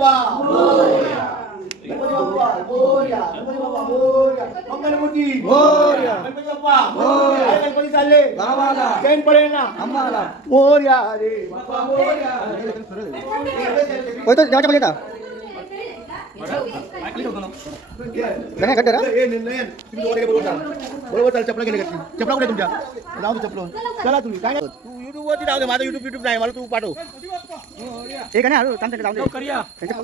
बाप्पा गणपती बाप्पा मोरया गणपती बाप्पा मोरया मंगलमूर्ती. मोरया. गणपती बाप्पा मोरया. काय गणपती चालले. गावाला. जैन पडेल ना आम्हाला. मोरया रे. बाप्पा मोरया होय तो देवाच्या खाली येता. गण्या घट्ट रा ए, नयन, तुम्ही दोघं गेले बरोबर चाल. बरोबर चाल चपला गेले का? चपला कुठे तुमच्या? चपला. चला तुम्ही. काय तू युट्यूब वरती जाऊ दे माझा युट्यूब युट्यूब नाही. मला तू पाठव. हे गण्या हळू थांब जाऊन दे. त्यांच्या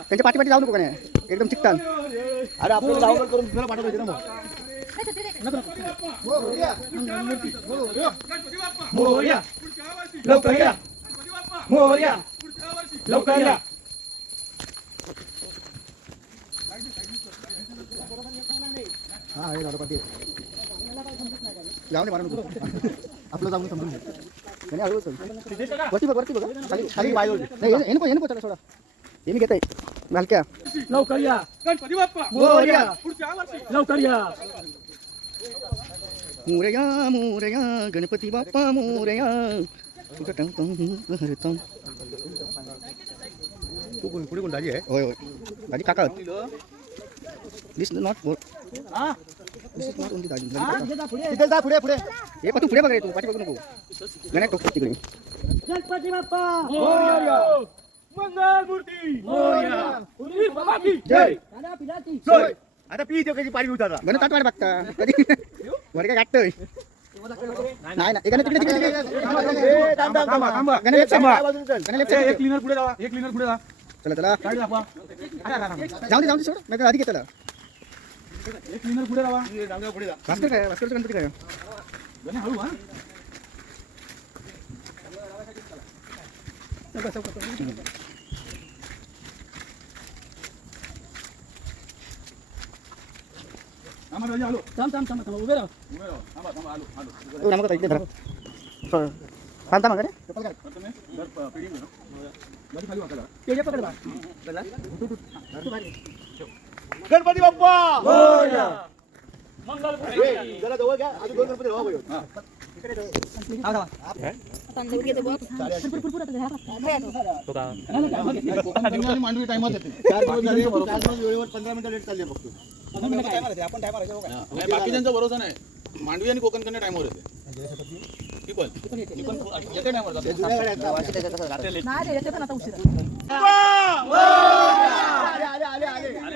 त्यांच्या पाठी पाठी जाऊ नको गण्या. एकदम चिकटान अरे आपण डाउनलोड करून तुला पाठवतो ना मोर्या लवकर या. मोर्या लवकर या. हा हे दादा पाठी जाऊ दे आपलं जाऊन समजून गण्या हळू चल वरती बघ वरती बघ खाली खाली बाय नाही हे नको हे नको चला सोडा. हे मी घेत आहे हलक्या लवकर या. गणपती बाप्पा. मोरया. पुढच्या वर्षी लवकर या. मोरया मोरया गणपती बाप्पा मोरया तुझं टम टम हरतम. तू कोण पुढे कोण दाजी आहे? होय होय. दादी काका दिस नॉट मोर दिस तिथे जा पुढे पुढे हे पण तू पुढे बघ रे तू पाठी बघू नको गणेश टोक तिकडे गणपती बाप्पा मंगल मूर्ती जय आता पी कशी पाणी उतारा गणेश ताट वाट बघता कधी वर काय गाठतोय नाही ना एकाने तिकडे तिकडे एक क्लीनर पुढे जावा एक क्लीनर पुढे जा चला चला जाऊ दे जाऊ दे सोड. नाही आधी घेतला एक क्लीनर पुढे जावा भास्कर काय भास्करचं गणपती काय गणे हळू हा थांबा राजा, आलो थांब थांब थांब थांब उभे राहा उभे राहा थांबा थांबा आलो आलो ओ रामगोता इकडे धरा सोड. थांब थांब गण्या करतो मी घर प- पिढी घेऊन. गाडी खाली वाकायला पेढे पकड बा गणपती बाप्पा! जरा जवळ घ्या. अजून दोन गणपती राहा पाहिजे. मांडवी टाइमात येते. चार दिवस झाले, चार दिवस वेळेवर पंधरा मिनिटं लेट चालली बाकीच्यांचा भरोसा नाही मांडवी आणि कोकण कन्या टाइमवर येते पण. आले, आले, आले.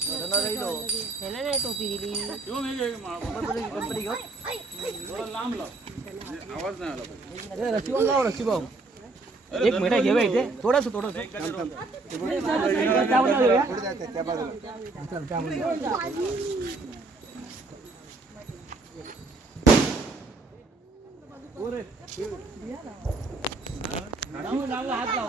Doon na rin ito. Doon na ito, pinili. Yung hindi kayo mga. Pampaligot, pampaligot. Doon lang lang. आवाज नाही आला पाहिजे रशिबाऊ लाव रशिबाऊ एक महिना घेऊया इथे थोडस थोडस हात लाव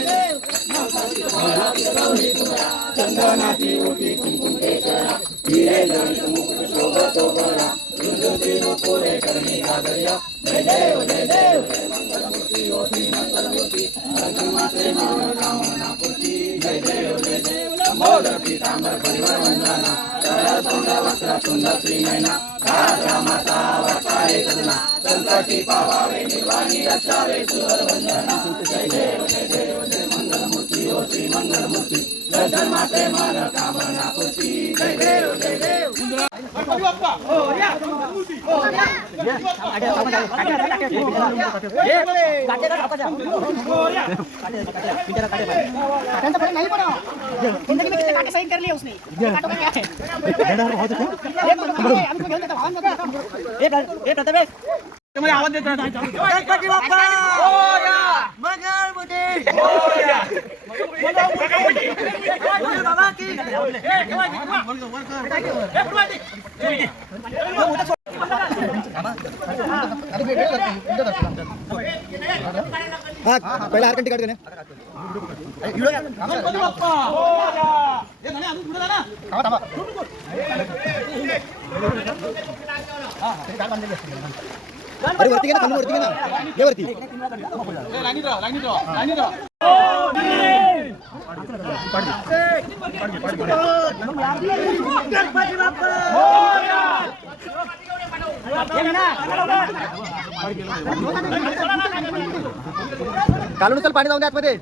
वंदनाची ओटी कुंकुंकेश्वरा हिरे जनित मुकुट शोभा शोभरा रुजुती नो पुरे करणी कादरिया जय देव जय देव जय मंगलमूर्ती ओटी मंगलमूर्ती मंगलमाते मनोकामना पूर्ती जय देव जय देव लंबोदर पीतांबर परिवार वंदना सरळ तोंड वस्त्र तुंड श्रीनयना राजा माता वाटाळे सजना संकटी पावावे निर्वाणी रक्षावे सुवर वंदना जय देव जय देव जय मंगलमूर्ती ओ श्री मंगलमूर्ती धर्माचे मनोकामना पुती जय देव जय देव नहीं पड़ा जिंदगी में कितने काटे सही कर लिए उसने काटों में क्या है एक प्रतिभा आवाज देता है हो पहिला हारकन तिकट घेणे गणपती बाप्पा हे झाले, अजून पुढे जा ना. अरे वरती घे ना खाली वरती घे ना घे वरती हे कालून चल पाणी जाऊन द्या आतमध्ये.